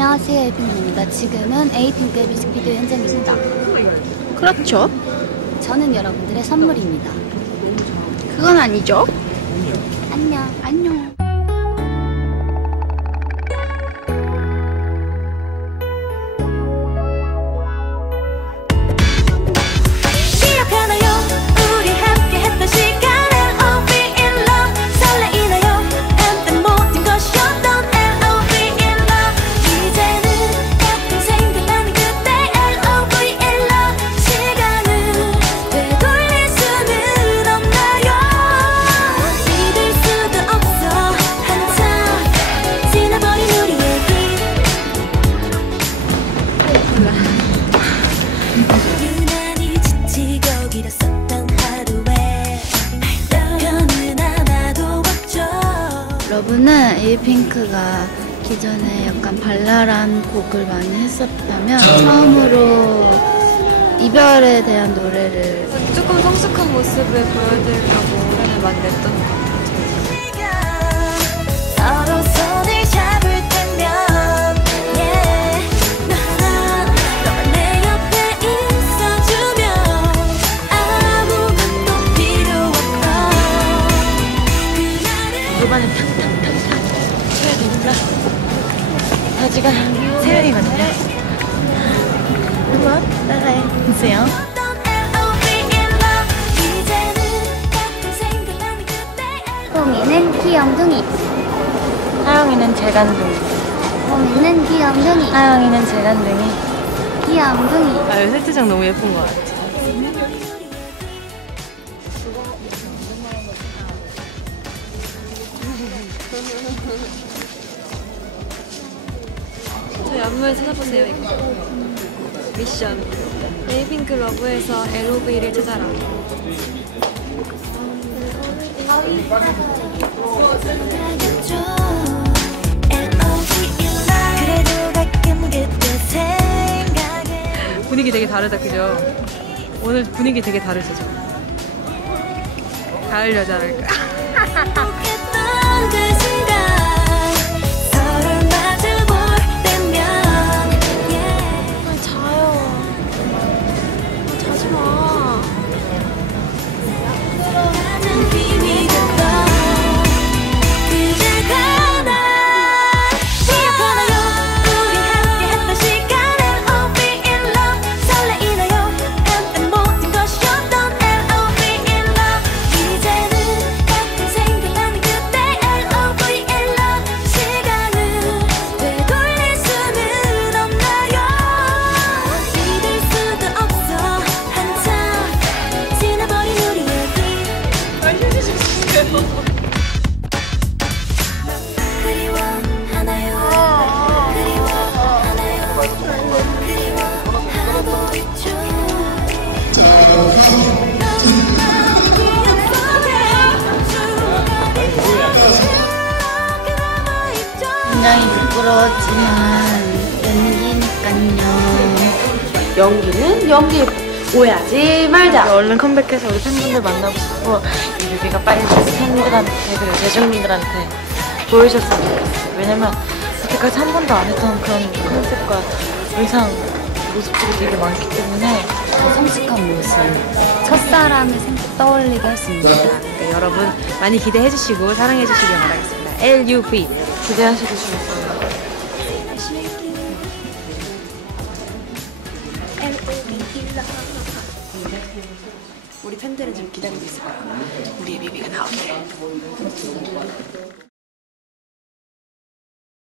안녕하세요, 에이핑크입니다. 지금은 에이핑크의 뮤직비디오 현장입니다. 그렇죠. 저는 여러분들의 선물입니다. 그건 아니죠. 안녕. 안녕. 러브는 에이핑크가 기존에 약간 발랄한 곡을 많이 했었다면 처음으로 이별에 대한 노래를 조금 성숙한 모습을 보여드리려고 노래를 많이 냈던 것 같아요. 골반을 탕탕탕탕 쳐야 되니까 바지가 세연이거든요. 한번 따라해 보세요. 호미는 귀염둥이. 하영이는 재간둥이. 호미는 귀염둥이. 하영이는 재간둥이. 귀염둥이. 아, 이 세트장 너무 예쁜 것 같아. 저희 안무에 찾아보세요, 이거. 미션. 에이핑크 러브에서 LOV를 찾아라. 분위기 되게 다르다, 그죠? 오늘 분위기 되게 다르죠, 저. 가을 여자랄까. 굉장히 부끄러웠지만 연기니까요. 연기는 연기 오해하지 말자. 얼른 컴백해서 우리 팬분들 만나고 싶고 이 뮤비가 빨리 팬들한테 그리고 대중분들한테 보여줬으면 좋겠어요. 왜냐면 여태까지 한 번도 안 했던 그런 컨셉과 의상 모습들이 되게 많기 때문에 성숙한 모습. 첫사랑을 생각 떠올리게 할 수 있는. 네, 여러분 많이 기대해 주시고 사랑해 주시길 바라겠습니다. LUV. 기대하셔도 좋을 거예요. 우리 팬들은 좀 기다리고 있을 거야. 우리의 뮤비가 나올 때.